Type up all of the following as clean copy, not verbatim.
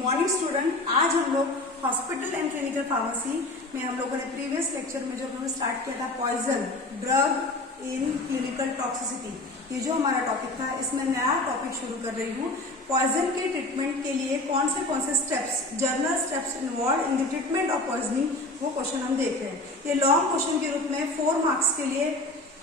Morning student. आज हम लोग हॉस्पिटल एंड क्लिनिकल फार्मेसी में हम लोगों ने प्रीवियस लेक्चर में जो हमने स्टार्ट किया था poison drug in clinical toxicity, ये जो हमारा टॉपिक था, इसमें नया टॉपिक शुरू कर रही हूँ। पॉइजन के ट्रीटमेंट के लिए कौन से steps, journal steps involve in the treatment of poisoning, वो क्वेश्चन हम देख रहे हैं। ये लॉन्ग क्वेश्चन के रूप में 4 मार्क्स के लिए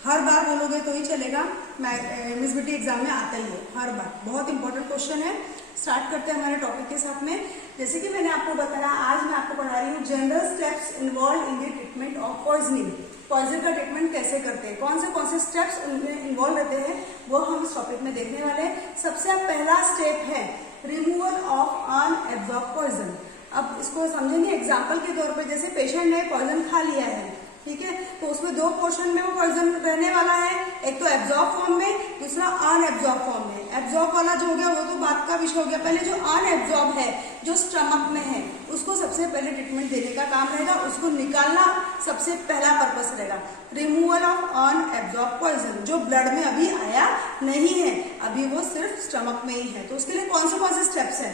हर बार बोलोगे तो ही चलेगा, MSBT एग्जाम में आता ही है हर बार। बहुत इंपॉर्टेंट क्वेश्चन है। स्टार्ट करते हैं हमारे टॉपिक के साथ में। जैसे कि मैंने आपको बताया, आज मैं आपको पढ़ा रही हूँ general steps involve in the treatment of poisoning. Poison का ट्रीटमेंट कैसे करते हैं, कौन से स्टेप्स उनमें इन्वॉल्व रहते हैं, वो हम इस टॉपिक में देखने वाले हैं। सबसे पहला स्टेप है रिमूवल ऑफ अनएब्जॉर्ब पॉइजन। अब इसको समझेंगे एग्जाम्पल के तौर पर। जैसे पेशेंट ने पॉइजन खा लिया है, ठीक है, तो उसमें 2 पोर्शन में वो पॉइजन रहने वाला है, एक तो एब्जॉर्ब फॉर्म में, दूसरा अनएब्जॉर्ब फॉर्म में। एब्जॉर्ब वाला जो हो गया वो तो बात का विषय हो गया। पहले जो अनएब्जॉर्ब है, जो स्टमक में है, उसको सबसे पहले ट्रीटमेंट देने का काम रहेगा। उसको निकालना सबसे पहला पर्पस रहेगा। रिमूवल ऑफ अनएब्जॉर्ब पॉइजन, जो ब्लड में अभी आया नहीं है, अभी वो सिर्फ स्टमक में ही है। तो उसके लिए कौन से स्टेप्स है?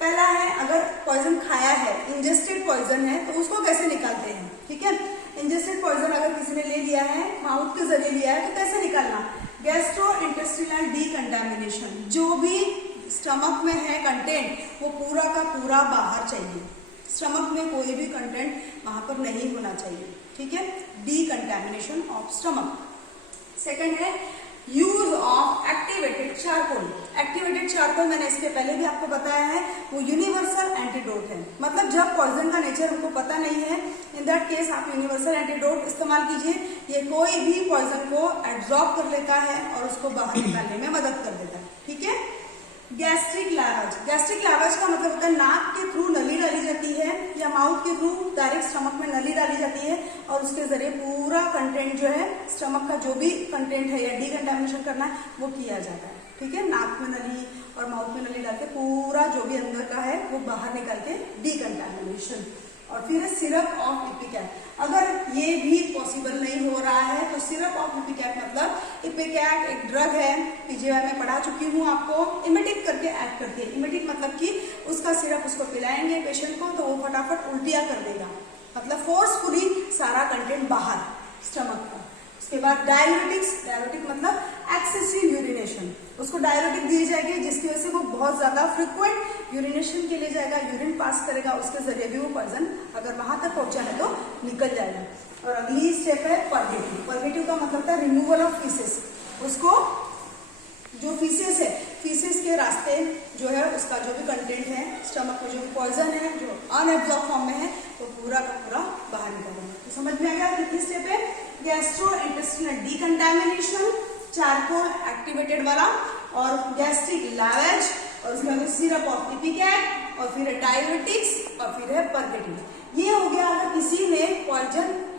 पहला है, अगर पॉइजन खाया है, इंजेस्टेड पॉइजन है, तो उसको कैसे निकालते हैं, ठीक है। इंजेस्टेड पॉइजन अगर किसी ने ले लिया है, माउथ के जरिए लिया है, तो कैसे निकालना? गैस्ट्रोइंटेस्टाइनल डीकंटामिनेशन, जो भी स्टमक में है कंटेंट, वो पूरा का पूरा बाहर चाहिए। स्टमक में कोई भी कंटेंट वहां पर नहीं होना चाहिए, ठीक है। Decontamination of stomach. सेकंड है use of activated charcoal. Activated charcoal मैंने इसके पहले भी आपको बताया है, वो यूनिवर्सल एंटीडोट है। मतलब जब पॉइजन का नेचर हमको पता नहीं है, इन दैट केस आप यूनिवर्सल एंटीडोट इस्तेमाल कीजिए। ये कोई भी पॉइजन को एब्जॉर्ब कर लेता है और उसको बाहर निकालने में मदद कर देता है, ठीक है। Gastric lavage. गैस्ट्रिक लैवेज का मतलब होता है नाक के थ्रू नली डाली जाती है या माउथ के थ्रू डायरेक्ट स्टमक में नली डाली जाती है, और उसके जरिए पूरा कंटेंट जो है स्टमक का, जो भी कंटेंट है या डीकंटामिनेशन करना है, वो किया जाता है, ठीक है। नाक में नली और माउथ में नली डाल के पूरा जो भी अंदर का है वो बाहर निकाल के डीकंटामिनेशन। और फिर सिरप ऑफ इपिकैट। अगर ये भी पॉसिबल नहीं हो रहा है तो सिरप ऑफ इपिकैट, मतलब इपिकैट एक ड्रग है, पीजीआई में पढ़ा चुकी हूँ आपको, इमेटिक करके एक्ट करती है। इमेटिक मतलब कि उसका सिरप उसको पिलाएंगे पेशेंट को, तो वो फटाफट उल्टियां कर देगा, मतलब फोर्सफुली सारा कंटेंट बाहर स्टमक का। उसके बाद डायरेटिक्स। डायरेटिक मतलब एक्सेसिव यूरिनेशन, उसको डायरेटिक दी जाएगी जिसकी वजह से वो बहुत ज्यादा फ्रिक्वेंट यूरिनेशन के लिए जाएगा, यूरिन पास करेगा, उसके जरिए भी वो पॉइजन अगर वहां तक पहुंचा है तो निकल जाएगा। और अगली स्टेप है पर्गेटिव। पर्गेटिव का मतलब था रिमूवल ऑफ फीसेस। उसको जो फीसेस है, फीसेस के रास्ते जो है उसका जो भी कंटेंट है स्टमक में, जो पॉइजन है जो अनएब्जॉर्ब फॉर्म में है, वो पूरा का पूरा बाहर निकलेगा। तो समझ में आ गया कितनी स्टेप है? गैस्ट्रोइंटेस्टाइनल डीकंटामिनेशन, चारकोल एक्टिवेटेड वाला, और गैस्ट्रिक लैवेज, और उसके बाद सिरप ऑफ इपिकैट, और फिर है डायरेटिक्स, और फिर है पर्गेटिव। ये हो गया अगर किसी ने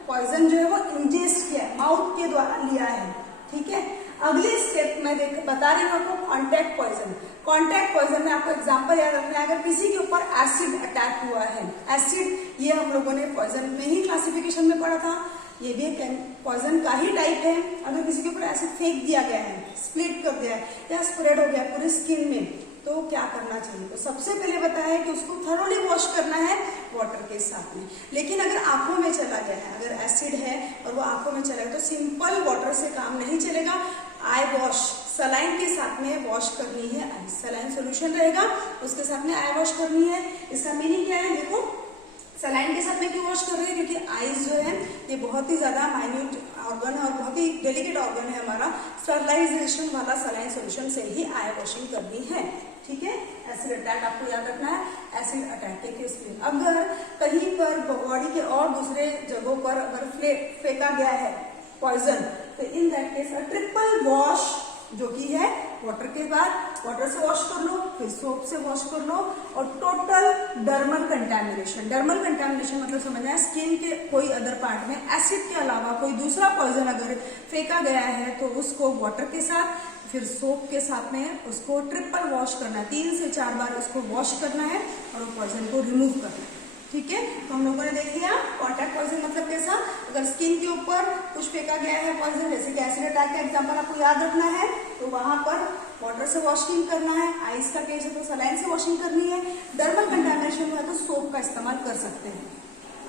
पॉइजन जो है वो इंजेस्ट किया, माउथ के द्वारा लिया है, ठीक है। अगले स्टेप में बता रही हूँ आपको कॉन्टैक्ट पॉइजन। कॉन्टैक्ट पॉइजन में आपको एग्जांपल याद रखना है, अगर किसी के ऊपर एसिड अटैक हुआ है, एसिड ये हम लोगों ने पॉइजन में ही क्लासिफिकेशन में पढ़ा था, ये भी पॉइजन का ही टाइप है। अगर किसी के ऊपर एसिड फेंक दिया गया है, स्प्लिट कर दिया है या स्प्रेड हो गया पूरी स्किन में, तो क्या करना चाहिए? तो सबसे पहले बताया है कि उसको थरोली वॉश करना है वाटर के साथ में। लेकिन अगर आंखों में चला गया है, अगर एसिड है और वो आंखों में चला गया, तो सिंपल वाटर से काम नहीं चलेगा। आई वॉश, सलाइन के साथ में वॉश करनी है। सलाइन सोल्यूशन रहेगा, उसके साथ में आई वॉश करनी है। इसका मीनिंग क्या है? देखो, सलाइन के साथ में क्यों वॉश कर रहे हैं? क्योंकि आईज जो है ये बहुत ही ज्यादा माइन्यूट ऑर्गन है और बहुत ही डेलिकेट ऑर्गन है हमारा। स्टरलाइजेशन वाला सलाइन सोल्यूशन से ही आई वॉशिंग करनी है, ठीक है। एसिड अटैक आपको याद रखना है। एसिड अटैक के केस में अगर कहीं पर बॉडी के और दूसरे जगहों पर अगर फेंका गया है पॉइजन, तो in that case triple wash जो कि है वाटर के बाद, वाटर से वॉश कर लो, फिर सोप से वॉश कर लो, और total dermal contamination. Dermal contamination मतलब समझना है स्किन के कोई अदर पार्ट में एसिड के अलावा कोई दूसरा पॉइजन अगर फेंका गया है, तो उसको वाटर के साथ फिर सोप के साथ में उसको ट्रिपल वॉश करना है। 3 से 4 बार उसको वॉश करना है और वो पॉइजन को रिमूव करना है, ठीक है। तो हम लोगों ने देख लिया कॉन्टैक्ट पॉइजन मतलब कैसा, अगर स्किन के ऊपर कुछ फेंका गया है पॉइजन, जैसे कि एसिड अटैक का एग्जांपल आपको याद रखना है, तो वहां पर वाटर से वॉशिंग करना है। आइस का केस है तो सलाइन से वॉशिंग करनी है। डर्मल कर सकते हैं।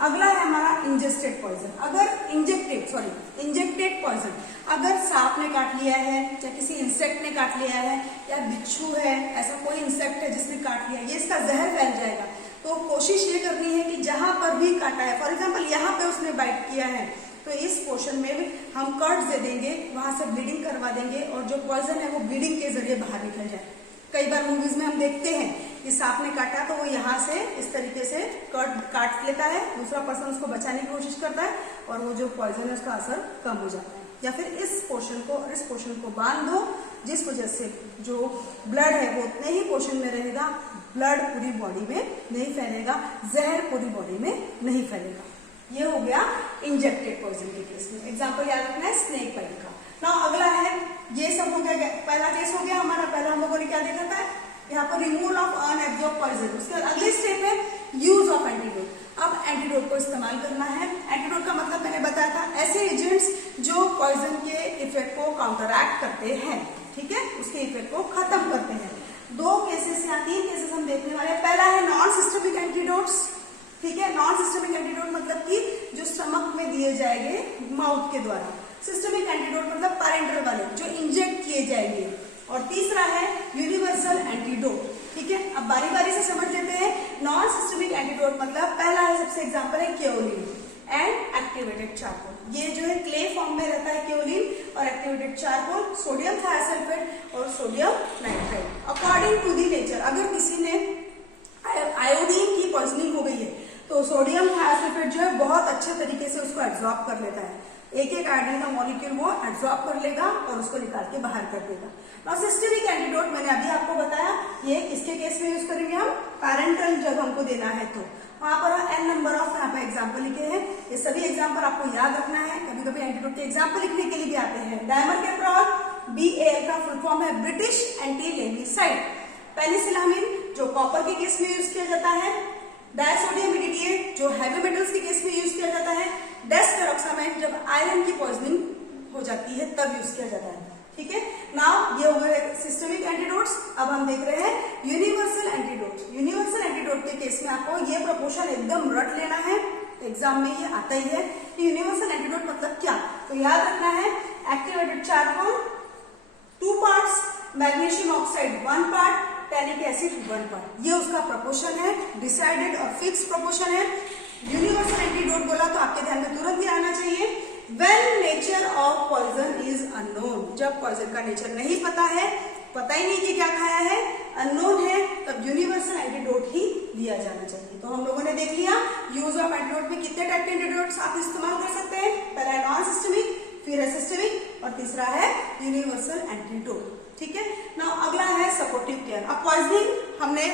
अगला है हमारा इंजेस्टेड पॉइजन। अगर इंजेक्टेड पॉइजन, अगर सांप ने काट लिया है या किसी इंसेक्ट ने काट लिया है या बिच्छू है, ऐसा कोई इंसेक्ट है जिसने काट लिया, ये इसका जहर फैल जाएगा। तो कोशिश ये करनी है कि जहां पर भी काटा है, फॉर एग्जाम्पल यहाँ पे उसने बाइट किया है, तो इस पोर्शन में भी हम कर्ड्स दे देंगे, वहां से ब्लीडिंग करवा देंगे और जो पॉइजन है वो ब्लीडिंग के जरिए बाहर निकल जाए। कई बार मूवीज में हम देखते हैं कि सांप ने काटा तो वो यहाँ से इस तरीके से कर्ड काट लेता है, दूसरा पर्सन उसको बचाने की कोशिश करता है और वो जो पॉइजन है उसका असर कम हो जाता है। या फिर इस पोर्शन को और इस पोर्शन को बांध दो, जिस वजह से जो ब्लड है वो उतने ही पोर्शन में रहेगा, ब्लड पूरी बॉडी में नहीं फैलेगा, जहर पूरी बॉडी में नहीं फैलेगा। ये हो गया इंजेक्टेड पॉइजन के केस में। एग्जाम्पल याद रखना है स्नेक बाइट का। नाउ अगला है, ये सब हो गया, पहला केस हो गया हमारा। पहला हम लोगों ने क्या देखा था, यहाँ पर रिमूवल ऑफ अनएब्जॉर्ब पॉइजन। उसके बाद अगली स्टेप है यूज ऑफ एंटीडोट। अब एंटीडोट को इस्तेमाल करना है। एंटीडोट का मतलब मैंने बताया था, ऐसे एजेंट्स जो पॉइजन के इफेक्ट को काउंटरएक्ट करते हैं, ठीक है, उसके इफेक्ट को खत्म करते हैं। 2 केसेस या 3 केसेस हम देखने वाले हैं। पहला है नॉन सिस्टमिक एंटीडोट्स, ठीक है। नॉन सिस्टमिक एंटीडोट मतलब कि जो स्टमक में दिए जाएंगे माउथ के द्वारा। सिस्टमिक एंटीडोट मतलब पैरेंटल वाले जो इंजेक्ट किए जाएंगे। और तीसरा है यूनिवर्सल एंटीडोट, ठीक है। अब बारी बारी से समझ लेते हैं। नॉन सिस्टमिक एंटीडोट मतलब पहला है, सबसे एग्जांपल है केओलिन एंड एक्टिवेटेड चारकोल। ये जो है क्ले फॉर्म में रहता है केओलिन, और एक्टिवेटेड चारकोल सोडियम थायोसल्फेट और sodium nitrite. According to the nature, अगर किसी ने आयोडीन की पॉइजनिंग हो गई है तो सोडियम थायोसल्फेट जो है बहुत अच्छे तरीके से उसको एब्जॉर्ब कर लेता है। एक एक आयोडीन का मॉलिक्यूल वो एब्जॉर्ब कर लेगा और उसको निकाल के बाहर कर देगा। नाउ सिस्टमिक एंटीडोट मैंने अभी आपको बताया, ये किसके केस में यूज करेंगे हम, पैरेंटल जब हमको देना है तो। वहां पर n नंबर ऑफ यहाँ पे एग्जाम्पल लिखे हैं। ये सभी एग्जाम्पल आपको याद रखना है। कभी कभी एंटीडोट के एग्जाम्पल लिखने के लिए भी आते हैं। डायमरकेप्रॉल, BAL का फुल फॉर्म है ब्रिटिश एंटी लेमिसाइड। पेनिसिलामिन जो कॉपर के केस में यूज किया जाता है। डायसोडियम इरिडिएट जो हैवी मेटल्स के केस में यूज किया जाता है। डेस्पेरोक्सामाइड जब आयरन की पॉइजनिंग हो जाती है तब यूज किया जाता है, ठीक है। नाउ ये हो गए सिस्टमिक एंटीडोट्स। अब हम देख रहे हैं यूनिवर्सल एंटीडोट्स। यूनिवर्सल एंटीडोट के केस में आपको ये प्रोपोर्शन एकदम रट लेना है, एग्जाम में ये आता ही है। यूनिवर्सल एंटीडोट मतलब क्या, तो याद रखना है activated charcoal 2 parts, magnesium oxide 1 part, tannic acid 1 part. ये उसका प्रोपोर्शन है, डिसाइडेड और फिक्स प्रोपोर्शन है। यूनिवर्सल एंटीडोट बोला तो आपके ध्यान में तुरंत ही आना चाहिए when nature of poison is unknown. जब पॉइजन का नेचर नहीं पता है, पता ही नहीं कि क्या खाया है, अननोन है, तब यूनिवर्सल एंटीडोट ही दिया जाना चाहिए। तो हम लोगों ने देख लिया यूज ऑफ एंटीडोट में कितने टाइप के एंटीडोट्स आप इस्तेमाल कर सकते हैं। पहला है नॉन सिस्टमिक, फिर है सिस्टमिक और तीसरा है यूनिवर्सल एंटीडोट, ठीक है। नाउ अगला है सपोर्टिव केयर। अब पॉइजनिंग हमने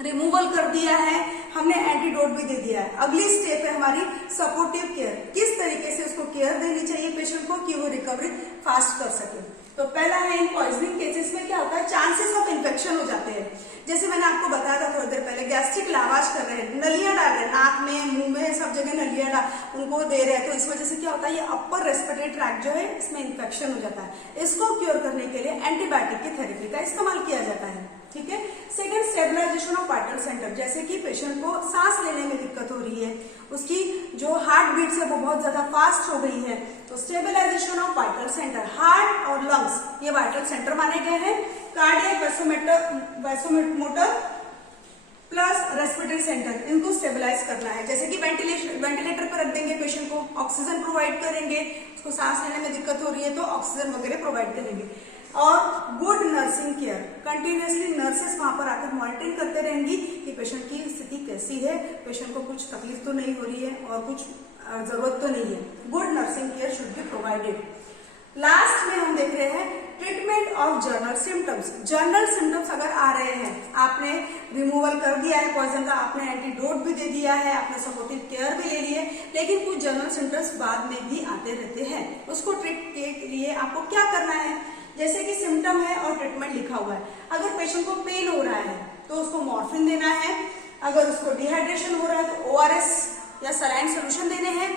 रिमूवल कर दिया है, हमने एंटीडोट भी दे दिया है। अगली स्टेप है हमारी सपोर्टिव केयर। किस तरीके से उसको केयर देनी चाहिए पेशेंट को कि वो रिकवरी फास्ट कर सके। तो पहला है इन पॉइजनिंग केसेस में क्या होता है, चांसेस ऑफ इन्फेक्शन हो जाते हैं। जैसे मैंने आपको बताया था थोड़ी देर पहले, गैस्ट्रिक लावाज कर रहे हैं, नलियां डाल रहे हैं, नाक में, मुंह में, सब जगह नलियां डाल उनको दे रहे हैं, तो इस वजह से क्या होता है, ये अपर रेस्पिरेटरी ट्रैक्ट जो है इसमें इन्फेक्शन हो जाता है। इसको क्योर करने के लिए एंटीबायोटिक की थेरेपी का इस्तेमाल किया जाता है, ठीक है। Second, stabilisation of vital centre. जैसे कि पेशेंट को सांस लेने में दिक्कत हो रही है, उसकी जो हार्ट बीट्स है वो बहुत ज्यादा फास्ट हो गई है, तो stabilisation of vital centre, heart और लंग्स ये वाइटल सेंटर माने गए हैं। Cardiac, vasomotor plus respiratory centre, इनको स्टेबलाइज करना है। जैसे कि वेंटिलेटर पर रख देंगे पेशेंट को, ऑक्सीजन प्रोवाइड करेंगे, उसको सांस लेने में दिक्कत हो रही है तो ऑक्सीजन वगैरह प्रोवाइड करेंगे। और good nursing care, continuously nurses वहां पर आकर मॉनिटरिंग करते रहेंगी कि पेशेंट की स्थिति कैसी है, पेशेंट को कुछ तकलीफ तो नहीं हो रही है और कुछ जरूरत तो नहीं है। Good nursing care should be provided. Last में हम देख रहे हैं treatment of journal symptoms. Journal symptoms अगर आ रहे हैं, आपने रिमूवल कर दिया है पॉइजन का, आपने एंटीडोट भी दे दिया है, आपने सपोर्टिव केयर भी ले ली है, लेकिन कुछ जर्नल सिम्टम्स बाद में भी आते रहते हैं, उसको ट्रीट के लिए आपको क्या करना है। जैसे कि सिम्टम है और ट्रीटमेंट लिखा हुआ है। अगर पेशेंट को पेन हो रहा है तो उसको मॉर्फिन देना है, अगर उसको डिहाइड्रेशन हो रहा है तो ORS या सलाइन सोल्यूशन देने हैं,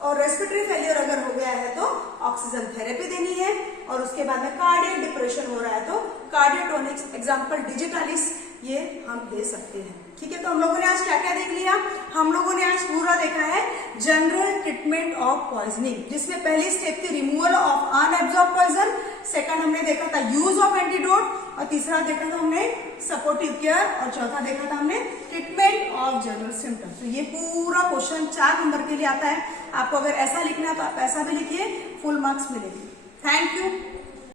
और रेस्पिरेटरी फेलियर अगर हो गया है तो ऑक्सीजन थेरेपी देनी है, और उसके बाद में कार्डियक डिप्रेशन हो रहा है तो कार्डियोटोनिक्स, एग्जांपल डिजिटालिस ये हम दे सकते हैं। ठीक है, तो हम लोगों ने आज क्या क्या देख लिया? हम लोगों ने आज पूरा देखा है जनरल ट्रीटमेंट ऑफ पॉइजनिंग, जिसमें पहली स्टेप थी removal of unabsorb poison, second हमने देखा था यूज ऑफ एंटीडोट, और तीसरा देखा था हमने सपोर्टिव केयर, और चौथा देखा था हमने ट्रीटमेंट ऑफ जनरल सिम्टम्स। तो ये पूरा क्वेश्चन 4 नंबर के लिए आता है। आपको अगर ऐसा लिखना है तो आप ऐसा भी लिखिए, फुल मार्क्स मिलेगी। Thank you.